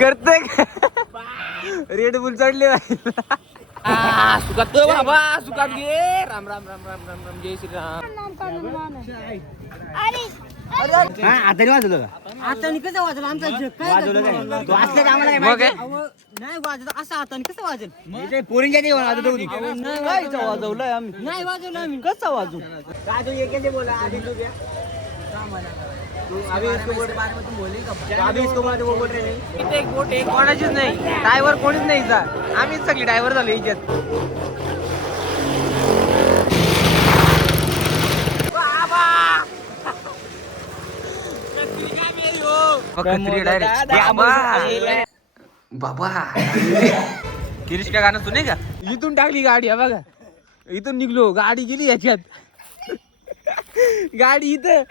करते red boule चढले सुखात बाबा सुखात घे राम राम राम राम राम राम जय श्रीराम. आता वाजवलं का? आता कसं वाजलं आमचा वाजवलं काय? तू असलं का आम्हाला काय मग माहिती? नाही वाजत असं हाताने कसं वाजेल? ते पोरींच्या ते वाजवत होती. नाही वाजवलंय आम्ही नाही वाजवलं आम्ही कसं वाजू काय तू एकाचे बोला आधी तू द्या. अभी इसको बोल रहे नहीं. इथे एक बोट आहे कोणाचीच नाही ड्रायव्हर कोणीच नाही जा आम्हीच सगळी ड्रायव्हर झालो इज्जत. बाबा किरीश का गाणं सुने का इथून टाकली गाडी हा बघा इथून निघलो गाडी गेली याच्यात गाडी इथं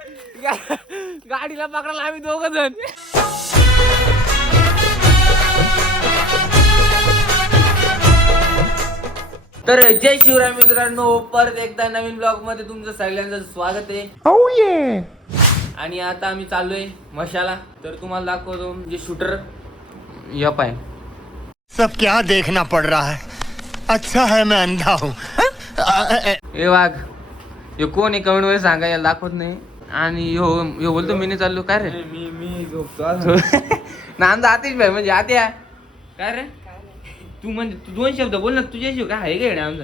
गाडीला पकडायला आम्ही दोघ जण. तर जय शिवराय मित्रांनो परत एकदा नवीन ब्लॉग मध्ये तुमचं सगळ्यांचं स्वागत आहे. आणि आता आम्ही चाललोय मशाला तर तुम्हाला दाखवतो जे शूटर यप आहे. सब क्या देखना पड़ रहा है अच्छा है मैं अंधा हूँ. ए वाघ हे कोण आहे कमेंट मध्ये सांगा याला दाखवत नाही. आणि ह्यो बोलतो मी नाही चाललो काय रे मी झोपतो नाम आतिश भाई म्हणजे आत्या काय रे तू म्हणजे तू दोन शब्द बोल ना तुझ्याशी काय आहे काय आमचं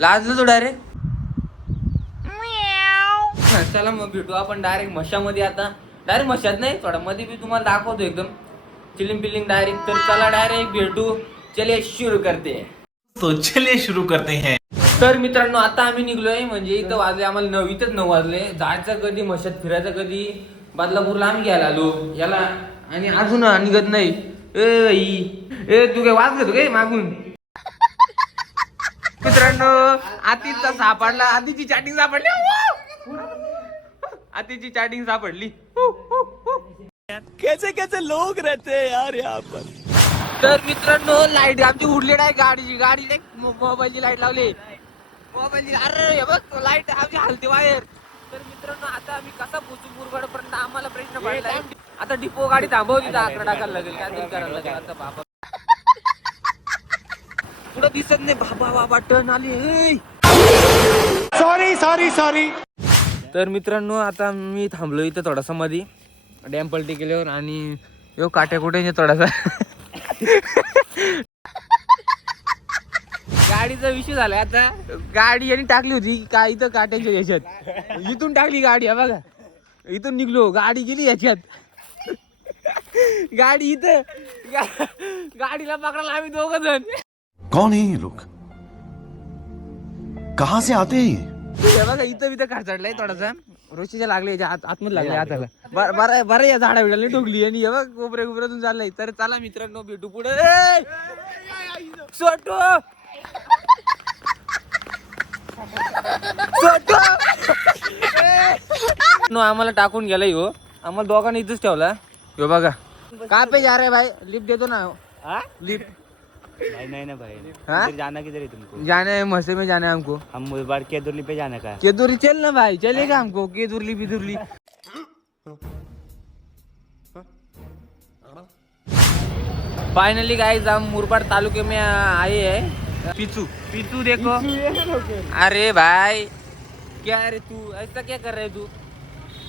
लाजलो तो डायरेक्ट. चला मग भेटू आपण डायरेक्ट मशामध्ये आता डायरेक्ट मशात नाही थोडा मध्ये मी तुम्हाला दाखवतो एकदम चिलिंग पिलिंग डायरेक्ट. तर चला डायरेक्ट भेटू चलिए शुरू करते. तो चलिए शुरू करते हैं. तर मित्रांनो आता आम्ही निघलोय म्हणजे इथं वाजले आम्हाला 9 वाजले. जायचं कधी मशात फिरायचं कधी बदलापूरला आम्ही घ्यायला आलो याला आणि अजून निघत नाही. ए तू काय वाज घेतो काय मागून मित्रांनो आतीचा सापडला आधीची चॅटिंग सापडली आतीची चॅटिंग सापडली. कैसे कैसे लोग रहते हैं यार यहाँ पर. तर मित्रांनो लाईट आमची उडली नाही गाडी मोबाईलची लाईट लावली मोबाईलची अरे बघ लाईट आमची हलते वायर. तर मित्रांनो आता आम्ही कसा पोचू मुरगड पर्यंत आम्हाला प्रश्न पडलाय. आता डिपो गाडी थांबवली तर आकडा टाकायला लागेल काय तरी करायला लागेल. आता बाबा पुढं दिसत नाही बाबा टर्न आली. सॉरी. तर मित्रांनो आता मी थांबलो इथं थोडासा मध्ये डॅम पलटी केल्यावर आणि यो काट्या कुठे थोडासा गाडीचा विषय झालाय. आता गाडी यांनी टाकली होती का इथं काट्याच्या याच्यात इथून टाकली गाडी हा बघा इथून निघलो गाडी गेली याच्यात गाडी इथं गाडीला पकडायला आम्ही दोघ जण. कौन है ये लोग कहाँ से आते हैं हे बघा इथं खरचडलाय थोडासा रोशीच्या लागले याच्या आतमध्ये लागले हाताला बरं या झाडा बिडाला ठोकली आणि हे बघ कोपऱ्यातून चाललंय. तर चला मित्रांनो भेटू पुढे आम्हाला टाकून गेला हो आम्हाला दोघांनी इथंच ठेवला. हो बघा काय पे जा रे भाई लिफ्ट देतो ना लिफ्ट भाई नहीं ना भाई हाँ? इधर जाना किधर है तुमको? जाना है मसे में जाना है हमको. हम इस बार केदुरली पे जाने का है. केदुरी चल ना भाई चलेगा हमको केदुरली बिदुरली. फाइनली गाइस हम मुरबाड तालुके में आए हैं. पीचू देखो अरे भाई क्या रे तू ऐसा क्या कर रहे है तू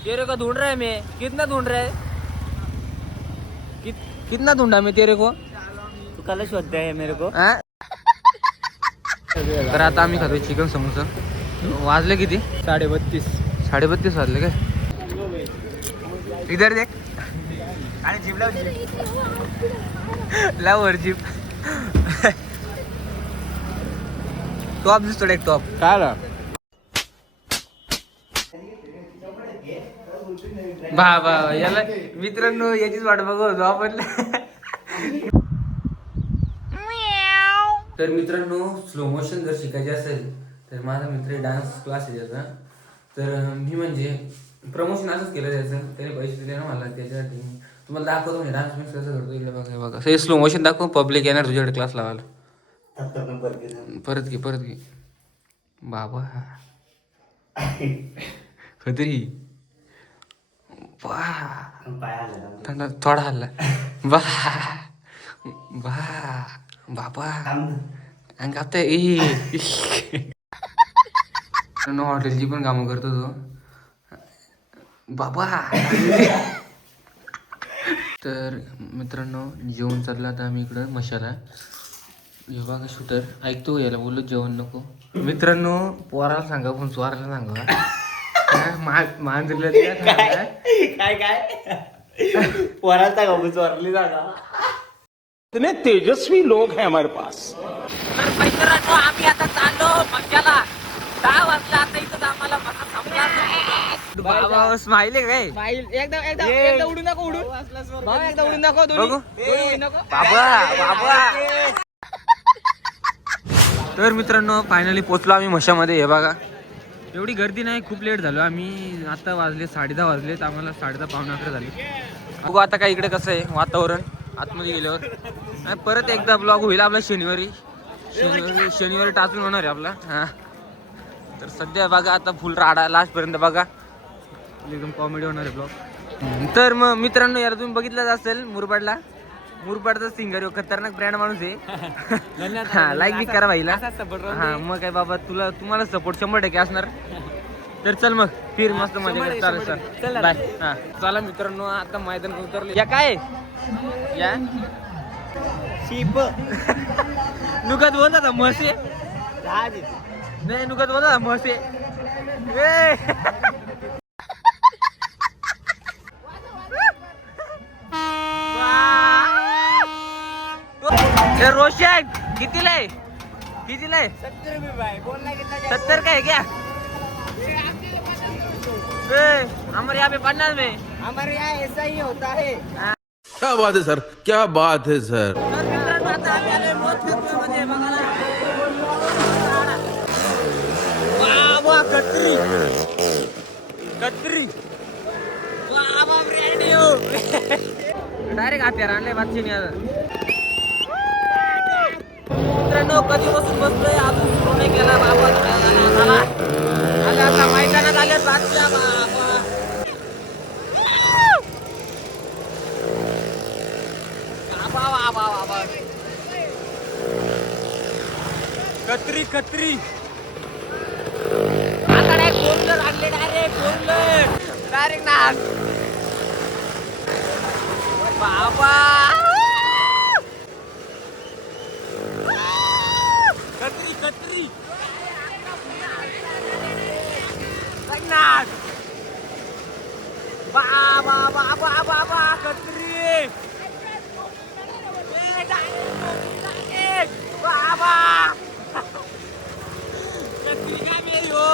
तेरे को ढूंढ रहा है मैं कितना ढूंढ रहा है कितना ढूंढा मैं तेरे को तू कल शोधते है मेरे को. हा? तर आता आम्ही खातोय चिकन समोसा. वाजले किती 32:30 वाजले काय. इधर देख आणि जिबला लावर जीप टॉप दिसतो एक टॉप काय बा याला मित्रांनो याचीच वाट बघतो आपण. तर मित्रांनो स्लो मोशन जर शिकायचे असेल तर माझा मित्र डान्स क्लास आहे त्याचा. तर मी म्हणजे प्रमोशन असंच केलं त्याचं त्याने पैसे दिले ना मला त्याच्यासाठी तुम्हाला दाखवतो म्हणजे डान्स मिक्स कसं करतो इकडे बघा बघा हे स्लो मोशन दाखव पब्लिक येणार तुझ्याकडे क्लास लावायला. परत घे बाबा खतरी थंडा थोडा हल्ला बा बाबा अंग आता हॉटेलची पण कामं करतो तो बाबा. तर मित्रांनो जेवण चाललं आता आम्ही इकडं मशाला. हे बघा शूटर ऐकतो याला बोललो जेवण नको. मित्रांनो पोराला सांगा पण चोराला सांगा मांजरीला काय पोराला सांगा पण चोरली जागा. इतने तेजस्वी लोग हैं हमारे पास. तर मित्रांनो आम्ही आता चाललो मशाला. 10 वाजता आता इथं आम्हाला बाबा स्माइल आहे काय एकदा उडून दाखव एकदा उडून दाखव बघू बाबा. तर मित्रांनो फायनली पोचलो आम्ही मशामध्ये. हे बघा एवढी गर्दी नाही, खूप लेट झालो आम्ही. आता वाजले 10:30 वाजलेत, आम्हाला 10:30 पावणे 11 झाले. बघू आता काय इकडे कसं आहे वातावरण आतमध्ये गेल्यावर. नाही परत एकदा ब्लॉग होईल आपला शनिवारी टाचून होणार आहे आपला. हा तर सध्या बघा आता फुल राडा लास्ट पर्यंत बघा, एकदम कॉमेडी होणार आहे ब्लॉग. तर मग मित्रांनो याला तुम्ही बघितलंच असेल मुरबाडचा सिंगर खतरनाक ब्रँड माणूस आहे. हा लाईक बी करा भाईला. हा मग काय बाबा तुम्हाला सपोर्ट 100% असणार. तर चल मग फिर मस्त मजा कर. चालेल बाय. हा चला मित्रांनो आता मैदान उतरले. या काय या शीप नुकत बोलता म्हसे नाही नुकत बोलता म्हसे. रोशन कितीला आहे 70 रुपये भाई बोलना कितना 70 का है क्या? हमारे यहाँ पे 50 में. हमारे यहाँ ऐसा ही होता है. क्या बात है सर, क्या बात है सर. डायरेक्ट हत्यार आणले बादशीने आता. मित्रांनो कधीपासून बसलोय अजून सुरू नाही केला बाबा. आता मैदानात आले बादशा बाबा. कत्री आता डायरेक्ट लागले डायरेक्ट नाक बाबा. कत्री नाक बाबा कत्री बाबा. कत्री काय मेरी हो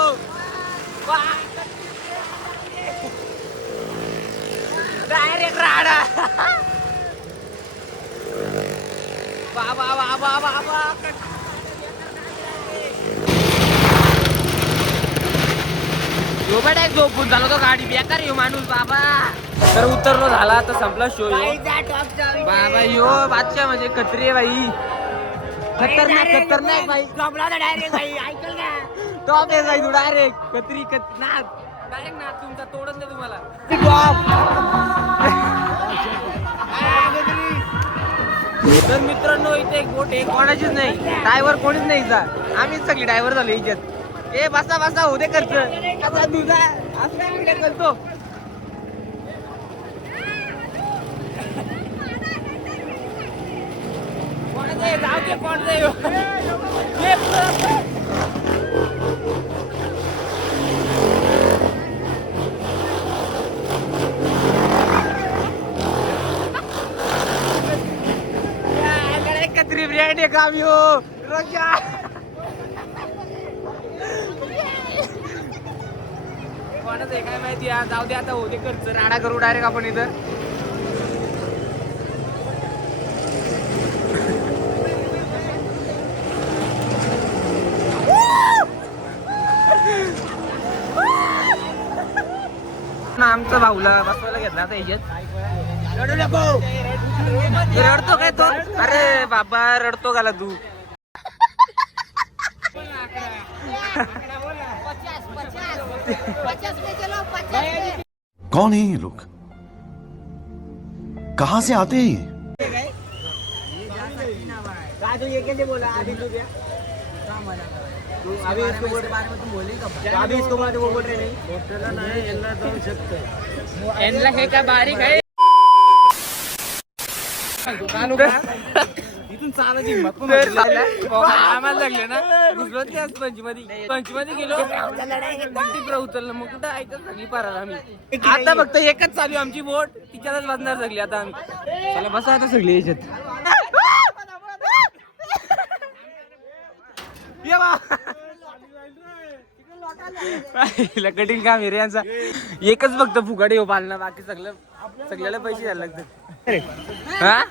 डायरेक्ट राडा बाबा. झोपून झाला तो गाडी बेकार येऊ माणूस बाबा. तर उतरलो झाला आता संपला शो. बाबा यो बादशाह म्हणजे कत्री आहे भाई. खतरनाक भाई. टॉप आहे भाई तू. डायरेक्ट कत्री डायरेक्ट ना तुमचा तोडच नाही तुम्हाला. तर मित्रांनो इथे एक बोट आहे, कोणाचीच नाही. ड्रायव्हर कोणीच नाही जा. आम्हीच सगळी ड्रायव्हर झालो इज्जत. ए बसा होते खर्च कसा तुझा असं काय व्हिडिओ करतो. कोणाचं जाऊ दे कोणाचं. कत्री ब्रँड आहे काम यो रोजा. कोणाचं काय माहिती जाऊ दे आता होते खर्च. राडा करू डायरेक्ट आपण इथं. आमचा भाऊला बसवायला घेतला आता याच्यात. रडू नको. रडतो काय तो? अरे बाबा रडतो गाला तू. कौन है ये लोग? कहाँ से आते हैं ये? तू ये कैसे बोला अभी तू क्या तू अभी इसको बोल अभी इसको बोला तो वो बोल रहे नहीं यांना हे का बारीक आहे इथून चालायची हिंमत पण आम्हाला लागले ना घुसलो आज पंचमध्ये गेलो टिपरा उतरलं मग कुठं ऐकत सगळी पाराला आम्ही आता फक्त एकच चालू आमची बोट तिच्यातच वाजणार सगळी आता आम्ही चला बसा आता सगळी याच्यात कठीण काम आहे रे यांचा एकच फक्त फुगाडी हो पालना बाकी सगळ्याला पैसे द्यायला लागतात हा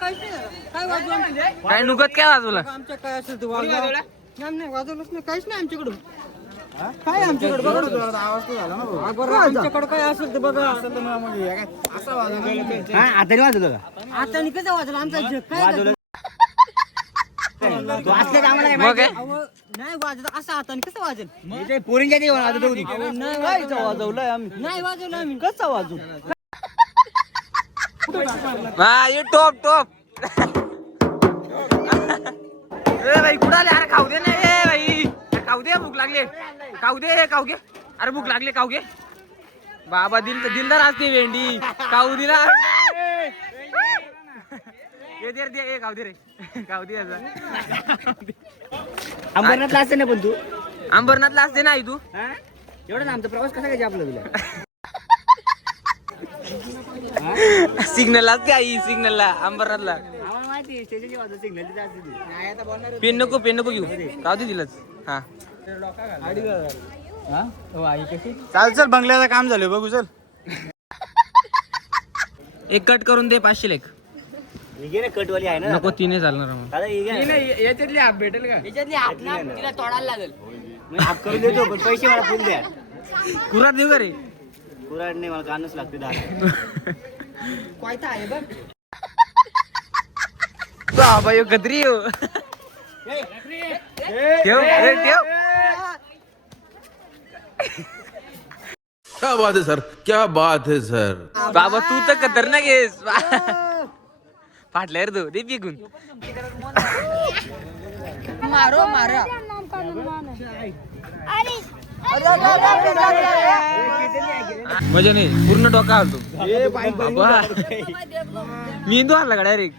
काय नुकत काय वाजवलं आमच्या काय असेल ते वाजवलं नाही वाजवलंच नाही काहीच नाही आमच्याकडून काय आमच्याकडे बघा आवाज तो झाला ना आमच्याकडे काय असेल ते बघा असं वाजवलं आता वाजवलं का आता कसं वाजवलं आमचा जग काय वाजवलं तू असलं आम्हाला काय मग माहिती? नाही वाजलं असं हाताने कसं वाजेल इथे पोरींच्या ते वाजवत होती नाही वाजवलंय आम्ही नाही वाजवलं आम्ही कसं वाजू हा ये टोप टोप ए भाई कुठं आले अरे खाऊ दे ना ए भाई खाऊ दे भूक लागली खाऊ दे अरे भूक लागली खाऊ घे बाबा दिलदार असते भेंडी खाऊ दिला ये दे रे खाऊ दे रे खाऊ दे अंबरनाथला असते ना पण तू अंबरनाथला असते नाही तू हा? एवढा ना आमचा प्रवास कसा काय आपला तुला सिग्नल असते आई सिग्नलला अंबरनाथला आम्हाला माहिती आहे स्टेशनची वाजव सिग्नल तिथे असते तू पेन नको घेऊ राहू दे दिलंच हा चल बंगल्याचं काम झालं बघू चल एक कट करून दे 500 लेख ही घे ना कटवाली आहे ना नको तिने चालणार मग दादा ही घे ना. याच्यातली हाफ भेटेल का मी हाफ करून देतो पण पैसे मला फुल द्या कुरात देऊ का रे कुराड नाही मला कानच लागते दादा बाबा यो गदरी यो ठेव रे ठेव क्या बात है सर, क्या बात है सर. बाबा तू तर खतरनाक आहेस फाटल्या रे तू दे पिकून मारो मारा मजा नाही पूर्ण डोका आलतो बाबा मी इंदू आणला का डायरेक्ट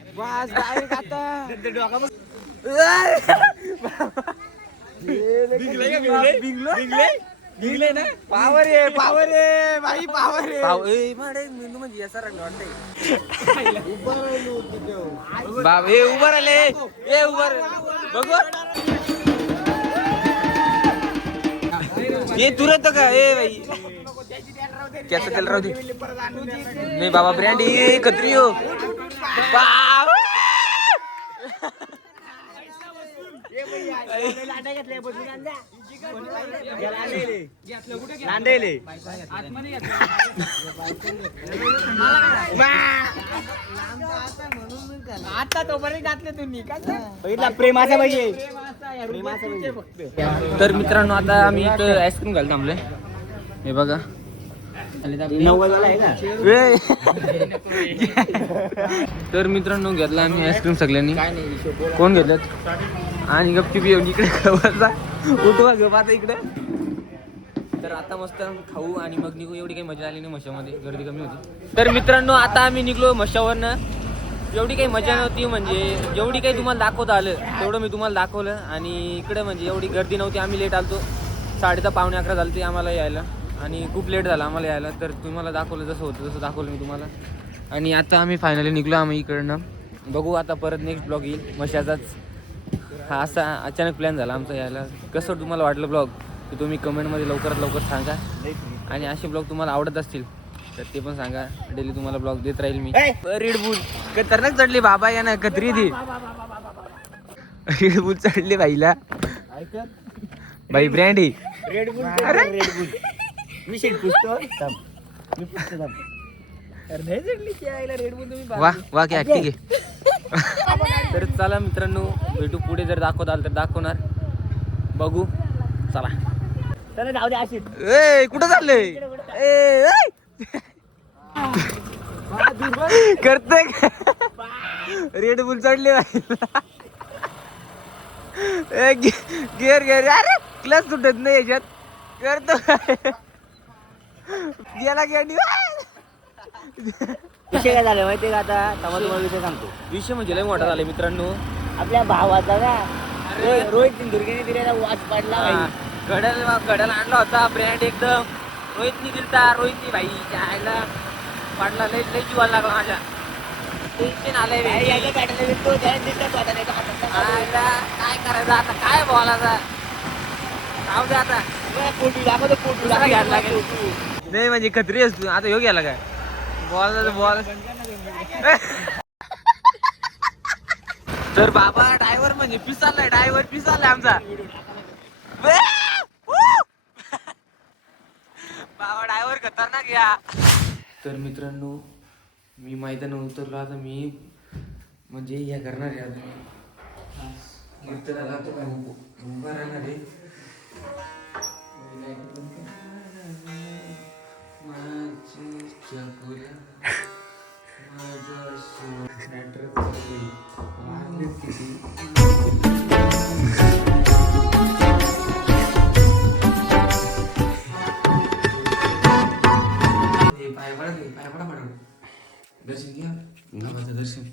पावर आहे भाई पावर मेंदू म्हणजे असा रंग वाटतंय बाबा हे उभं राहिले हे उभं बघू हे तुरंत का ए भाई त्याचं त्याला राहू दे नाही बाबा ब्रँड ये कत्री हो आता तो बरे घातले तुम्ही बघितला प्रेमाचा पाहिजे प्रेमाचा पाहिजे तर मित्रांनो आता आम्ही इथं आईस्क्रीम घालतो थांबलोय हे बघा 90 वाला आहे का तर मित्रांनो घेतला आम्ही आईस्क्रीम सगळ्यांनी कोण घेतलं आणि गपचूप येऊन इकडे खावायचा उठवा गप आता इकडे तर आता मस्त खाऊ आणि मग निघू एवढी काही मजा आली नाही मशामध्ये गर्दी कमी होती तर मित्रांनो आता आम्ही निघलो मशावरनं एवढी काही मजा नव्हती म्हणजे जेवढी काही तुम्हाला दाखवता आलं तेवढं मी तुम्हाला दाखवलं आणि इकडे म्हणजे एवढी गर्दी नव्हती आम्ही लेट आलतो 10:30 पावणे 11 झाली आम्हाला यायला आणि खूप लेट झाला आम्हाला यायला तर तुम्हाला दाखवलं जसं होतं तसं दाखवलं मी तुम्हाला आणि आता आम्ही फायनली निघलो आम्ही इकडनं बघू आता परत नेक्स्ट ब्लॉग येईल मशाचाच हा असा अचानक प्लॅन झाला आमचा यायला कसं तुम्हाला वाटलं ब्लॉग ते तुम्ही कमेंटमध्ये लवकरात लवकर सांगा आणि असे ब्लॉग तुम्हाला आवडत असतील तर ते पण सांगा डेली तुम्हाला ब्लॉग देत राहील मी रेड बुल खतरनाक चढली बाबा या ना कत्री ती रेड बुल चढली बाईला बाई ब्रँड आहे रेड बुल मी सीट पुसतो मी पुसतो वा वा की ऍक्टिंग आहे तर चला मित्रांनो भेटू पुढे जर दाखवत आलं तर दाखवणार बघू चला चला जाऊ दे अशीच ए कुठं चाललंय ए करतोय रेड बुल चढले गिअर गिअर अरे क्लच सुटत नाही याच्यात करतो गेला गेली विषय काय झाला माहितीये का आता तुम्हाला विषय सांगतो. विषय म्हणजे लय मोठा झाला मित्रांनो. आपल्या भावाचा ना रोहित सिंधुर्गेने दिलेला वॉच पडला भाई. घड्याल आणला होता ब्रँड एकदम रोहितनी दिलता. रोहितनी भाई आयला पाडला लय लय जीवाला लागला माझ्या. टेन्शन आलंय भाई, याच्या बॅटला दिसतो, त्याने दिसला स्वतः नाही तर हातात आयला काय करायचं आता काय बोलायचं जाऊ दे आता फोटो दाखवतो, फोटो दुसरा घ्यायला लागेल. दाखवतो. नाही म्हणजे खत्री आहेस तू आता ह्यो गेला काय बॉल बॉल तर बाबा ड्रायव्हर म्हणजे पिसालाय ड्रायव्हर पिसालाय आमचा बाबा ड्रायव्हर खतरनाक या. तर मित्रांनो मी मैदान उतरलो आता. मी म्हणजे हे करणार आहे आता मित्राला उभा राहणार आहे. दर्शन घ्या दर्शन